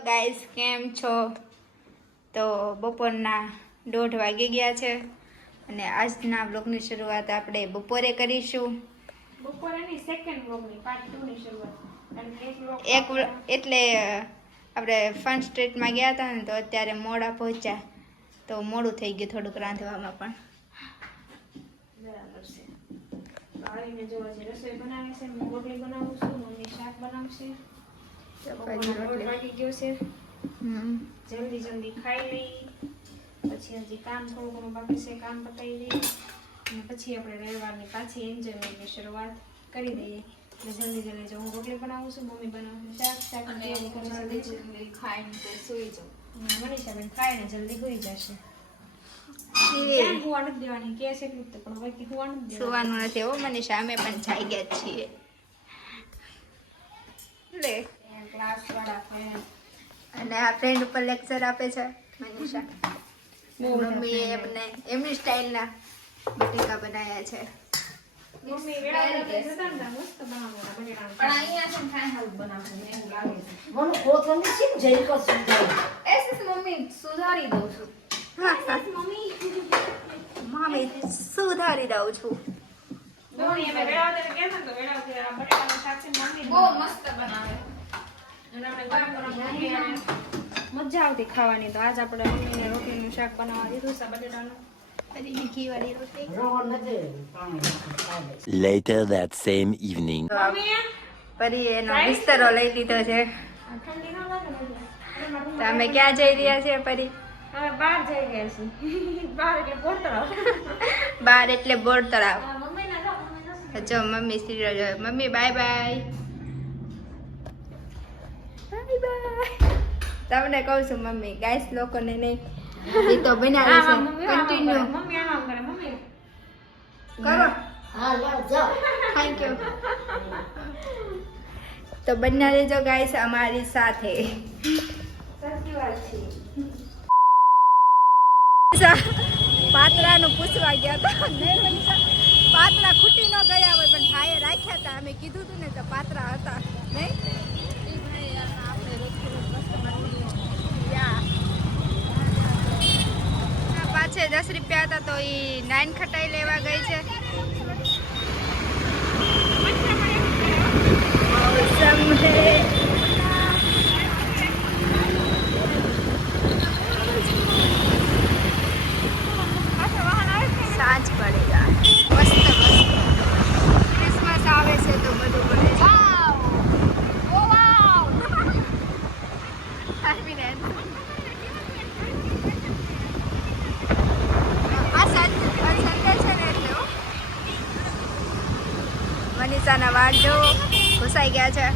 Guys કેમ છો? તો બપોરના દોઢ વાગી ગયા છે અને આજના બ્લોગની શરૂઆત આપણે બપોરે કરીશું. બપોરેની સેકન્ડ બ્લોગની પાર્ટ ટુ ની શરૂઆત. એક એટલે આપણે ફન સ્ટ્રીટમાં ગયા હતા ને તો અત્યારે મોડા પહોંચ્યા. તો મોડું થઈ ગયું થોડુંક રાંધવામાં પણ. બરાબર છે. આવીને જો રસોઈ બનાવી છે મોગલી બનાવું છું મમ્મી શાક બનાવશે. વાગી ગયો છે. જલ્દી જલ્દી ખાઈ લઈ. પછી હજી કામ થોડું ઘણું બાકી છે કામ પતાવી દઈએ અને પછી આપણે રવિવારની પાછી એન્જોયમેન્ટની શરૂઆત કરી દઈએ. એટલે જલ્દી જલ્દી જો હું રોટલી બનાવું છું મમ્મી બનાવું શાક શાક તૈયારી કરે છે. મનીષાબેન ખાઈને જલ્દી હોઈ જશે. સુવાનું નથી હો મને સામે પણ જાગ્યા છીએ. લે. અને આ ફ્રેન્ડ ઉપર લેક્ચર આપે છે મનીષા. મમ્મીએ એમને એમની સ્ટાઇલના બટેકા બનાવ્યા છે. મમ્મી મસ્ત મમ્મી સુધારી. દઉં છું. મમ્મી અમે વેળા વગર ગયા હતા? ને તો વેળા વગર આ બટેટાનું શાક છે ને મમ્મી જ બનાવે. મજા આવતી ખાવાની તો. આજ આપણે મમ્મીને રોટલીનું શાક બનાવવા દીધું છે બટેટાનું. Later that same evening. પરી એનો બિસ્તરો લઈ લીધો છે. આ ઠંડી ન લાગે ને એટલે. એમાં તો અમે ક્યાં જઈ રહ્યા છે પરી બહાર જઈ રહ્યા છીએ. બહાર એટલે બાર એટલે બોર તળાવ મમ્મી ના મમ્મી જો mummy serial mummy bye bye bye તમને કહું છું મમ્મી. ગાઈસ લોકોને નહીં. એ તો બનાવે છે. કન્ટિન્યુ મમ્મી આમ કરે મમ્મી. કરો. હા લો જાઓ. થેન્ક યુ તો બન્યા રહેજો ગાઈસ અમારી સાથે. સાચી વાત છે. પાતરાનું પૂછવા ગયા હતા. નહીં પાતરા ખૂટી ન ગયા હોય પણ ભાઈએ રાખ્યા હતા. અમે કીધું હતું ને તો પાતરા હતા. નહીં યા. આ પાછે દસ રૂપિયા હતા તો એ નાઇન ખટાઈ લેવા ગઈ છે. મૌસમ હે સાંજ પડે યાર મસ્ત મસ્ત ક્રિસમસ આવે છે તો બધું પડે છે Terminate. આ સન- આ સન્ડે છે ને એટલે હો. મનીષાના વાળ જો ઘુસાઈ ગયા છે.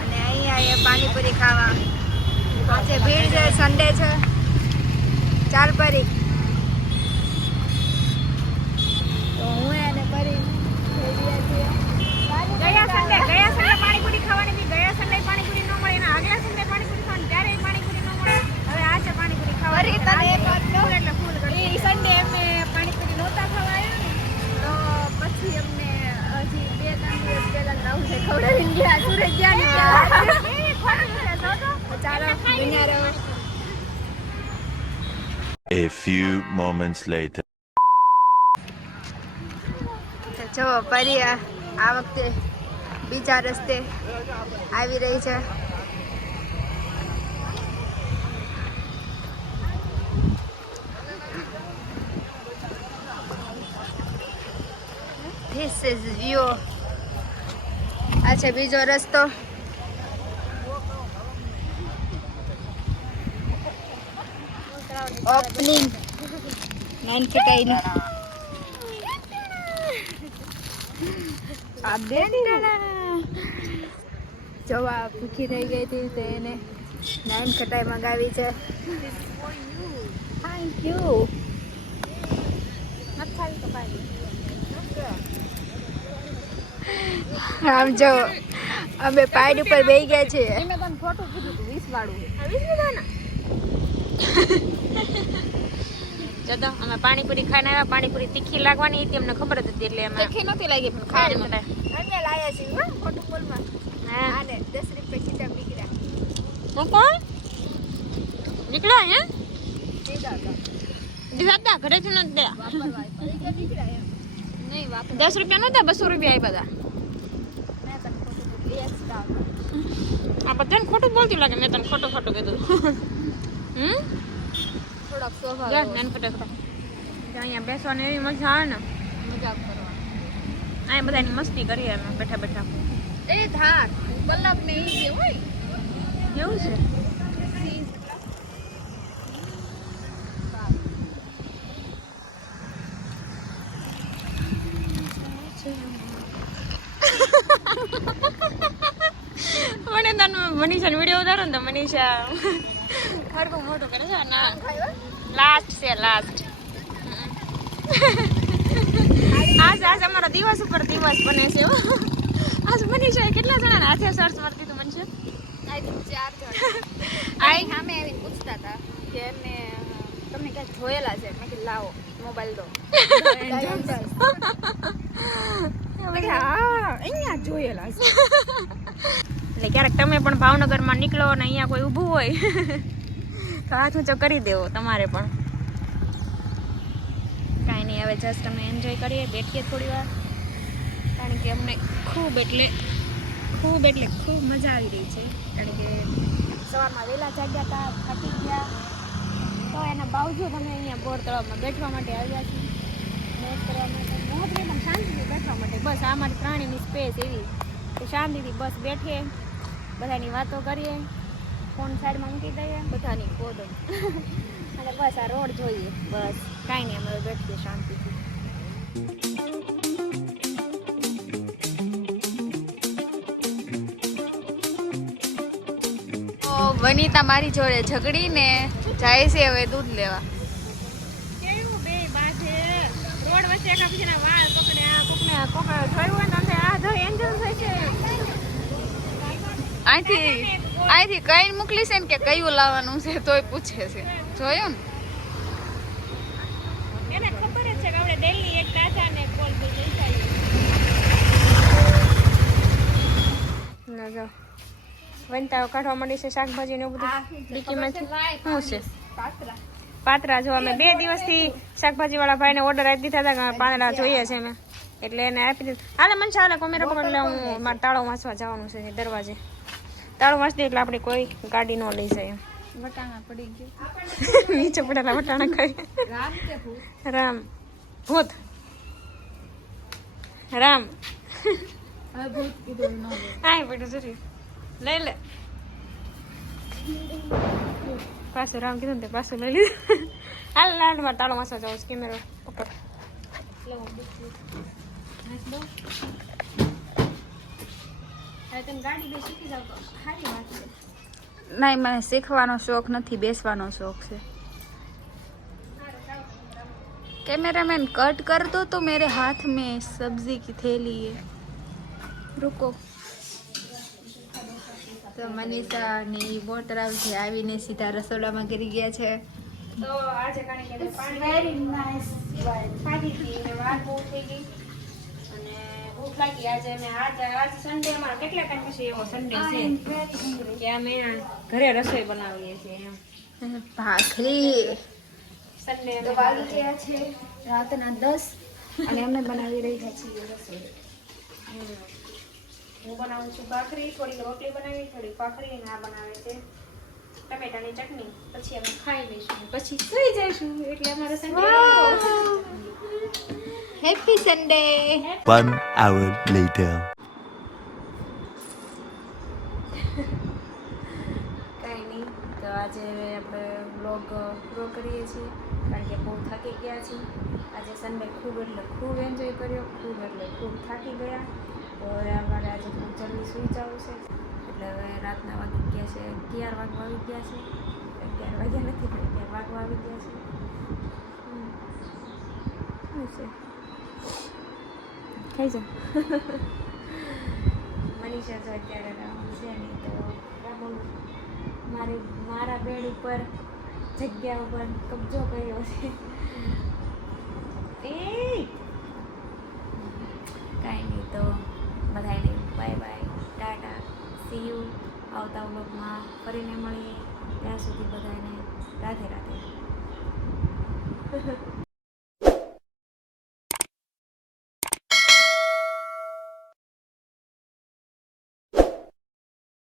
અને અહીંયા પાણીપુરી ખાવા. આજે ભીડ છે સન્ડે છે. ચાર પરી. તો હું એને પરી. ગયા સન્ડે ગયા સન્ડે પાણીપુરી ખાવાની હતી ગયા સન્ડે પાણીપુરી ન મળી ને આગલા સન્ડે પાણીપુરી ખાવાની ત્યારે પાણીપુરી ન મળે હવે આજે પાણીપુરી ખાવાની ફરી તને એક વાત કહું? ફૂલ એટલે ફૂલ કરી એ સન્ડે અમે પાણીપુરી નહોતા ખાવા આવ્યા ને તો પછી અમને હજી બે ત્રણ દિવસ પહેલા રાહુલે ખવડાવીને ગયા સુરત ગયા ને ત્યાં. તો ચાલો બન્યા રહો A few moments later. જો પરી આ વખતે બીજા રસ્તે આવી રહી છે This ઇઝ વ્યૂ આ છે બીજો રસ્તો ઓપનિંગ નાન ખટાઈનું આ બે જવા ભૂખી થઈ ગઈ હતી તો એને નાઈન ખટાઈ મંગાવી છે. થેન્ક યુ આમ જો અમે પાઈડ ઉપર બેસી ગયા છીએ. મેં તને ખોટું કીધું વીસ વાળું. જતો અમે પાણીપુરી ખાઈને આવ્યા. પાણીપુરી તીખી લાગવાની હતી અમને ખબર જ હતી એટલે અમે તીખી નથી લાગી પણ ખાઈ અમે લાયા છે હો, ખોટું બોલમાં. હા. આને દસ રૂપિયા કીધા બીગડા. હું કોણ? નીકળ્યા હે? દીધા ઘરે ઘરેથી નથી દે નીકળ્યા દસ રૂપિયા નહોતા બસો રૂપિયા આપ્યા મેં તને ખોટું કીધું. extra. હતા આ બધાને ખોટું બોલતી લાગે મેં તને ખોટું ખોટું કીધું. હમ? થોડાક સ્વભાવ જા અહીંયા બેસવાની એવી મજા આવે ને. મજાક કરવા અહીંયા બધાની મસ્તી કરીએ અમે બેઠા બેઠા. એ ધાર કલાક ને ઈ જે હોય. એવું છે? મને તને મનીષાનો વીડિયો ઉતારો ને તો મનીષા ખરખું મોટું કરે છે ના લાસ્ટ છે લાસ્ટ આજ આજ અમારો દિવસ ઉપર દિવસ બને છે. આજ મનીષાએ કેટલા જણાને હાથે સર્ચ મારી દીધું મનશે ચાર જણ. આઈ આઈ સામે આવીને પૂછતા હતા કે એમને તમને ક્યાંક જોયેલા છે? મેં કે લાવો મોબાઈલ દો. હા અહીંયા જોયેલા છે. એટલે ક્યારેક તમે પણ ભાવનગરમાં નીકળો અને અહીંયા કોઈ ઊભું હોય. તો હાથ ઊંચો કરી દેવો તમારે પણ. કાંઈ નહીં, હવે જસ્ટ અમે એન્જોય કરીએ, બેઠીએ થોડી વાર. કારણ કે અમને ખૂબ એટલે ખૂબ એટલે ખૂબ મજા આવી રહી છે. કારણ કે સવારમાં વહેલા જાગ્યા હતા, થાકી ગયા. તો એના બાવજૂદ અમે અહીંયા બોર તળાવમાં બેઠવા માટે આવ્યા છીએ. મોજ કરવા માટે મોજ પણ શાંતિથી બેઠવા માટે. બસ આ મારી પ્રાણીની સ્પેસ એવી. કે શાંતિથી બસ બેઠીએ, બધાની વાતો કરીએ. ફોન સાઈડમાં મૂકી દઈએ. બધાની કોદો અને બસ આ રોડ જોઈએ. બસ. કાંઈ નહીં અમે બેઠીએ શાંતિથી. વનિતા મારી જોડે ઝઘડીને જાય છે હવે દૂધ લેવા. કેવું બે બાજે? રોડ વચ્ચે એકા પછીના વાળ કોકને આ કોકને કોક જોયું ને આ જો એન્જલ થઈ છે અહીંથી અહીંથી કઈ મોકલી છે ને કે કયું લાવવાનું છે તોય પૂછે છે. જોયું ને? એને ખબર જ છે કે આપણે ડેલી એક તાજા ને કોલ પર લઈ ના જો. વનતાઓ કાઢવા મળી છે શાકભાજી ને એવું બધું. ડીકીમાંથી શું છે? પાત્રા. જો અમે બે દિવસથી શાકભાજી વાળા ભાઈને ઓર્ડર આપી દીધા હતા કે પાંદડા જોઈએ છે મેં એટલે એને આપી દીધું. હાલે મને ચાલે કોમેરા પકડ લે હું મારા તાળો વાંચવા જવાનું છે દરવાજે. તાળો વાંચી દે એટલે આપણે કોઈ ગાડી ન લઈ જાય. વટાણા પડી ગયું. નીચે પડેલા વટાણા ખાઈ. રામ કે ભૂત? રામ. ભૂત. રામ. હવે ભૂત કીધું ન આય પડ્યું જરી લઈ લે. પાછું રામ કીધું તે પાછું લઈ લીધું. હાલ લાડમાં તાળો વાંચવા જાઉં છું કેમેરો પકડ નહીં મને શીખવાનો શોખ નથી બેસવાનો શોખ છે. કેમેરામેન કટ કર દો તો મેરે હાથ મેં સબ્જી કી થેલી હે. રુકો. તો મનીષા ને એ બોતરાવથી આવીને સીધા રસોડામાં ગરી ગયા છે. તો આજે કાણી પાણી નાઈસ પાણી પીને વાર બહુ થઈ ગઈ. અને ભૂખ લાગી. આજે અમે આજ આજ સન્ડે અમારો કેટલા ટાઈમ પછી એવો સન્ડે છે? કે અમે ઘરે રસોઈ બનાવીએ છીએ એમ. ભાખરી. સન્ડે તો વાગી ગયા છે રાતના દસ અને અમે બનાવી રહ્યા છીએ રસોઈ. હું બનાવું છું ભાખરી થોડી રોટલી બનાવી થોડી ભાખરી અને આ બનાવે છે. ટમેટાની ચટણી પછી અમે ખાઈ લઈશું પછી સુઈ જઈશું એટલે અમારો Sunday happy Sunday 1 hour later. કાંઈ નહીં તો આજે આપણે બ્લોગ પૂરો કરીએ છીએ કારણ કે બહુ થાકી ગયા છીએ. આજે સન્ડે ખૂબ એટલે ખૂબ એન્જોય કર્યો ખૂબ એટલે ખૂબ થાકી ગયા. તો હવે અમારે આજે ખૂબ જલ્દી સુઈ જવું છે. એટલે હવે રાતના વાગી ગયા છે, અગિયાર વાગવા આવી ગયા છે. અગિયાર વાગ્યા નથી, પણ અગિયાર વાગવા આવી ગયા છે. શું છે? ખાઈ જાઓ મનીષા જો અત્યારે છે નહીં તો મારી, મારા બેડ ઉપર, જગ્યા ઉપર કબજો કર્યો છે. એ સી યુ આવતા વ્લોગમાં ફરીને મળીએ. ત્યાં સુધી બધાને રાધે રાધે.